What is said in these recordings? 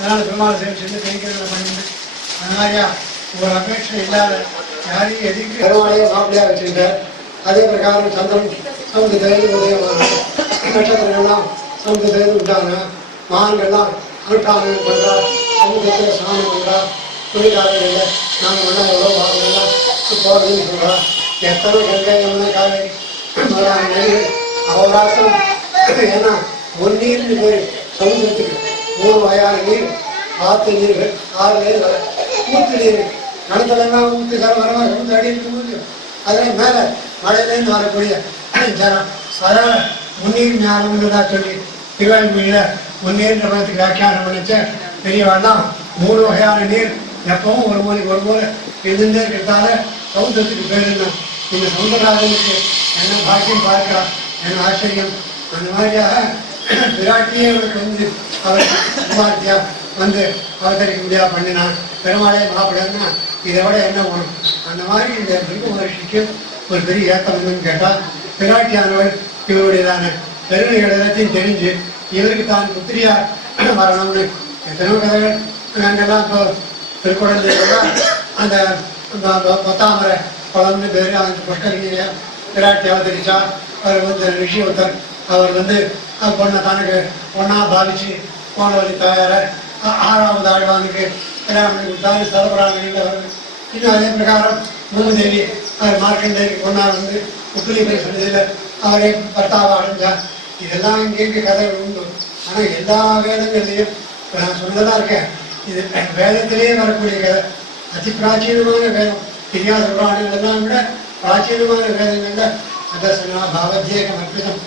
அதனால் பெருமாள் சேர்ந்து கைங்கிறத பண்ணிட்டு அந்த மாதிரியா ஒரு அபேட்சை இல்லாத யாரையும் எதிர்க்கு பெருமாளையே மாப்பிள்ளையாக வச்சுக்கிட்டார். அதே பிரகாரம் சந்திரன் சமுக்கு தேர்ந்து உதயமான நட்சத்திரங்கள்லாம் சமுக்கு தேர்ந்து விட்டாங்க. மகான்கள்லாம் அனுஷ்டானம் பண்ணுறா, சமுகத்தில் ஸ்நானம் பண்ணுறா, துணிக்காரர்கள் நாங்கள் பண்ண எவ்வளோ பாகங்கள்லாம் போகிறதுன்னு சொல்கிறா. எத்தனை கங்கை யமுனை காவேரி முதலான நதிகள் அவராசம். ஏன்னா ஒரு நீர்னு பேர் சமுதிரத்துக்கு 3 வகையான நீர், ஆற்று நீர்கள், ஆறுகள், ஊற்று நீர். கடத்தலாம் ஊற்று வரமாக சமுதிர அடி இருக்கும்போது அதில் மேலே மழையிலேருந்து வரக்கூடிய ஜனம் அதால் முன்னீர் ஞானம்ன்றதா சொல்லி திருவாய்மொழியில் முன்னீர் பிரபலத்துக்கு வியாக்கியானம் பண்ணிச்ச பெரியவாள்லாம் 3 வகையான நீர் எப்பவும் ஒரு மூலை இருந்துட்டே இருக்கிறதால சமுதிரத்துக்கு பேர் என்ன. இந்த சமுதிரராஜனுக்கு என்ன பாக்கியம் பார்க்கிறா, என்ன ஆச்சரியம். அந்த மாதிரியாக விராட்டியே அவருக்கு வந்து அவர் குமார்த்தியா வந்து அவதரிக்க முடியா பண்ணினான். பெருமாளே மாப்பிடன்னா இதை விட என்ன வேணும். அந்த மாதிரி இந்த பிருகு மகர்ஷிக்கு ஒரு பெரிய ஏக்கம் என்னன்னு கேட்டால், பிராட்டியானவர் இவருடையதான பெருமைகள் எல்லாத்தையும் தெரிஞ்சு இவருக்கு தான் புத்திரியா வரணும்னு எத்தனையோ கதைகள் அங்கெல்லாம் இப்போ திருக்குறள் அந்த பத்தாமரை குளம்னு பேர் அந்த புஷ்கரிணியில பிராட்டி அவதரிச்சா. அவர் வந்து ரிஷி ஒருத்தர் அவர் வந்து பொண்ணை தனக்கு பொண்ணா பாவிச்சு போன வழி தயார 6வது ஆழ்வானுக்கு கல்யாணம் கொடுத்தாரு. சதபுராணிகள் அவர் இன்னும் அதே பிரகாரம் பூமிதேவி அவர் மார்க்கண்டேவி பொண்ணா வந்து உப்புலிபுரி சன்னதியில் அவரே பர்த்தாவை அடைஞ்சார். இதெல்லாம் இங்கே கதைகள் உண்டு. ஆனால் எல்லா வேதங்கள்லையும் இப்போ நான் சொன்னதெல்லாம் இருக்கேன். இது வேதத்திலேயே வரக்கூடிய கதை. அதி பிராச்சீனமான வேதம் இதிகாச புராணங்கள் எல்லாம் விட பிராச்சீனமான வேதங்கள்ல சதசனா பாவத்தியேகம் அற்புதம்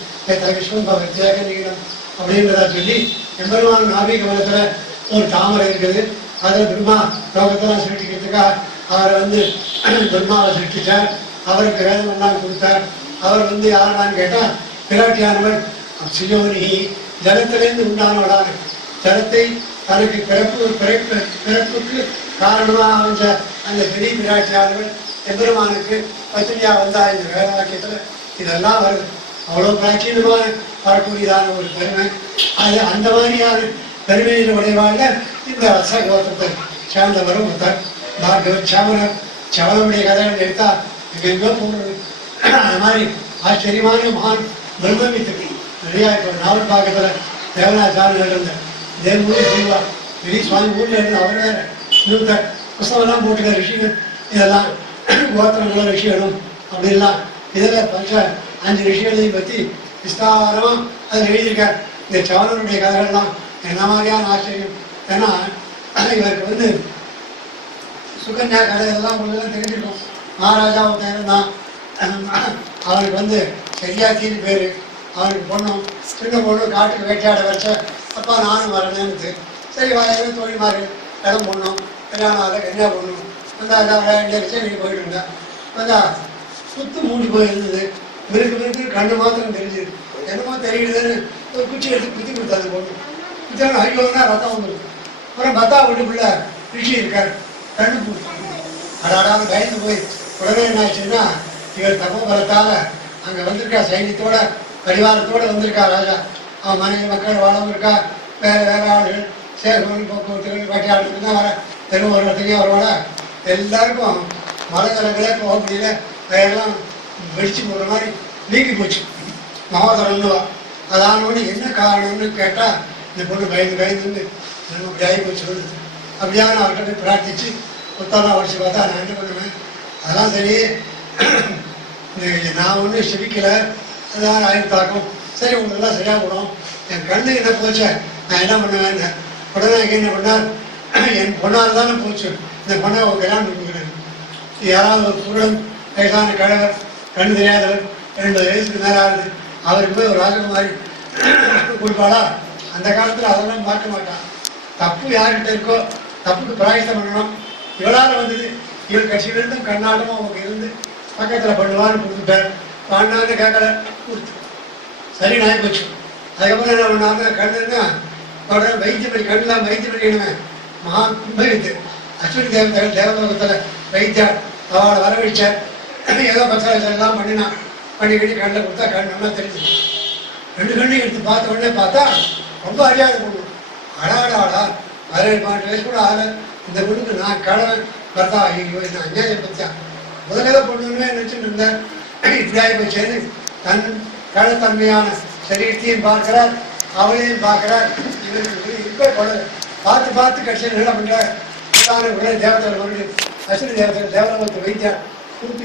விஸ்வம் பவத்தியாக நீளம் அப்படின்றதா சொல்லி எம்பெருமான் நாபி கமலத்தில் ஒரு தாமரை இருக்குது. அதை பிரம்மா லோகத்தெல்லாம் சிருஷ்டிக்கிறதுக்காக அவரை வந்து பிரம்மாவை சிருஷ்டிச்சார். அவருக்கு வேதம் எல்லாம் கொடுத்தார். அவர் வந்து யாரான்னு கேட்டால் பிராட்டியானவர் சியோனி ஜலத்திலேருந்து உண்டானவளான ஜலத்தை தனக்கு பிறப்புக்கு காரணமாக அமைஞ்ச அந்த பெரிய பிராட்டியானவர் எம்பெருமானுக்கு பத்தினியா வந்தா. இந்த வேத வாக்கியத்தில் இதெல்லாம் வருது. அவ்வளோ பிராச்சீனமான வரக்கூடியதான ஒரு பெருமை. அது அந்த மாதிரியான பெருமையின் உடையவாக இந்த ரசகோத்திரத்தை சேர்ந்தவரும் ஒருத்தர் பார்கவர் சவணர். சவணனுடைய கதைகள் எடுத்தால் எங்கெங்கோ போகிறது. அது மாதிரி ஆச்சரியமான மகான் பிரம்மவித்துக்கு நிறையா இப்போ நாவல் பாக்கத்தில் தேவனாச்சாரியர் இருந்த தேவமூர்த்தி செய்வா பெரிய சுவாமி ஊரில் இருந்து அவர் வேற இன்னொருத்தர் புஸ்தகம்லாம் போட்டுக்க ரிஷிகள் இதெல்லாம் கோத்திரங்களும் ரிஷிகளும் அப்படின்லாம் இதில் 5 ரிஷிகளையும் பற்றி விஸ்தாரமாக அதில் எழுதியிருக்கார். இந்த சவணனுடைய கதைகள்லாம் என்ன மாதிரியான ஆச்சரியம். ஏன்னா இவருக்கு வந்து சுகன்யா கதை எல்லாம் உங்களுக்கு தெரிஞ்சிருக்கும். மகாராஜா ஒருத்தன் தான் அவனுக்கு வந்து சரியாத்தின்னு பேர். அவனுக்கு பொண்ணும் சின்ன பொண்ணு காட்டுக்கு வேட்டையாட வச்ச அப்பா நானும் வரணும்னு சரி வாயாவே தோழி மாதிரி இடம் பொண்ணும் கல்யாணம் கன்யா பொண்ணும் வந்தா விளையாண்டு நீ போயிட்டு இருந்தேன். வந்தா சுத்து மூடி போயிருந்தது. விருக்கு கண்ணு மாத்திரம் தெரிஞ்சுது. என்னமோ தெரியுதுன்னு ஒரு குச்சி எடுத்து குத்தி கொடுத்தாரு பொண்ணு. குத்தினா ஐயோன்னா ரத்தம் வந்துருக்கு. அப்புறம் பத்தா வீட்டுக்குள்ள ரிஷி இருக்கார். கண்ணு பூச்சி அடாடான்னு பயந்து போய் உடனே என்ன ஆச்சுன்னா இவர் தப்பபலத்தால் அங்கே வந்திருக்கா. சைன்யத்தோட பரிவாரத்தோடு வந்திருக்கா ராஜா. அவன் மனைவி மக்கள் வாழவும் இருக்கா. வேறு ஆளுகள் சேகவன் போக்குவரத்துகள் வேட்டையாடுறதுக்கு தான் வர தெருவோரத்துக்கே வருவாடா. எல்லாருக்கும் மழை ஜலங்களே போக முடியல. அதெல்லாம் வெடிச்சு போடுற மாதிரி நீக்கி போச்சு. மகோதரன்னுவா அதானோடு என்ன காரணம்னு கேட்டால் இந்த பொண்ணு பயந்து அப்படி ஆகி போச்சு சொல்லுது. அப்படியா நான் அவர்கிட்ட போய் பிரார்த்திச்சு புத்தகம்லாம் உடச்சு பார்த்தா நான் என்ன பண்ணுவேன். அதெல்லாம் சரி நான் ஒன்றும் சிரிக்கலை. அதான் ஆயுத்தாக்கும் சரி உங்களெல்லாம் சரியாக போடும். என் கண்ணு என்ன போச்சே நான் என்ன பண்ணுவேன்னு உடனே என்ன பண்ணார். என் பொண்ணால் தானே போச்சு. இந்த பொண்ணை ஒரு கல்யாணம் கொடுக்குறேன். யாராவது ஒரு குருடன் வயசான கழகர் கண்ணு தெரியாதவர் 80 வயசுக்கு மேலே ஆகுது. அவருக்கு போய் ஒரு ராஜகுமாரி கொடுப்பாளா? அந்த காலத்தில் அதெல்லாம் பார்க்க மாட்டான். தப்பு யார்கிட்ட இருக்கோ தப்புக்கு பிராயசம் பண்ணணும். இவளால் வந்தது. இவள் கட்சியிலிருந்தும் கண்ணாட்டமும் அவங்க இருந்து பக்கத்தில் பண்ணுவான்னு கொடுத்துட்டார். பாண்டான்னு கேட்கல கொடுத்து சரி நாய் போச்சு. அதுக்கப்புறம் என்ன பண்ணாங்க கண்ணுன்னா உடனே வைத்தியம் பண்ணி கண்ணெலாம் வைத்தியம் பண்ணிடுவேன். மகா கும்பவித்து அஸ்வினி தேவதைகள் தேவலோகத்தில் வைத்தியார் அவளை வரவழைச்சார். ஏதோ பத்திரம் பண்ணினான். பண்ணி கண்ணில் கொடுத்தா கண் நல்லா தெரிஞ்சு 2 கண்ணையும் எடுத்து பார்த்த உடனே பார்த்தா ரொம்ப அறியாத பொண்ணு. அடாடா 18 வயசு கூட ஆகலை. இந்த பொண்ணுக்கு நான் கடவுள் பர்த்தா ஐயோ என்ன அநியாயம் பத்தியா முதல்ல பொண்ணுன்னு நினச்சிட்டு இருந்தேன். இப்படியாகி போச்சேன்னு தன் கழத்தன்மையான சரீரத்தையும் பார்க்கிறார், அவளையும் பார்க்கிறார். இவருக்கு இப்போ பார்த்து பார்த்து கட்சியில் என்ன பண்ணுறார் உடனே தேவத்தை மறுபடியும் அஸ்வினி தேவத்தை தேவலோகத்தை வைத்தியார் கூப்பி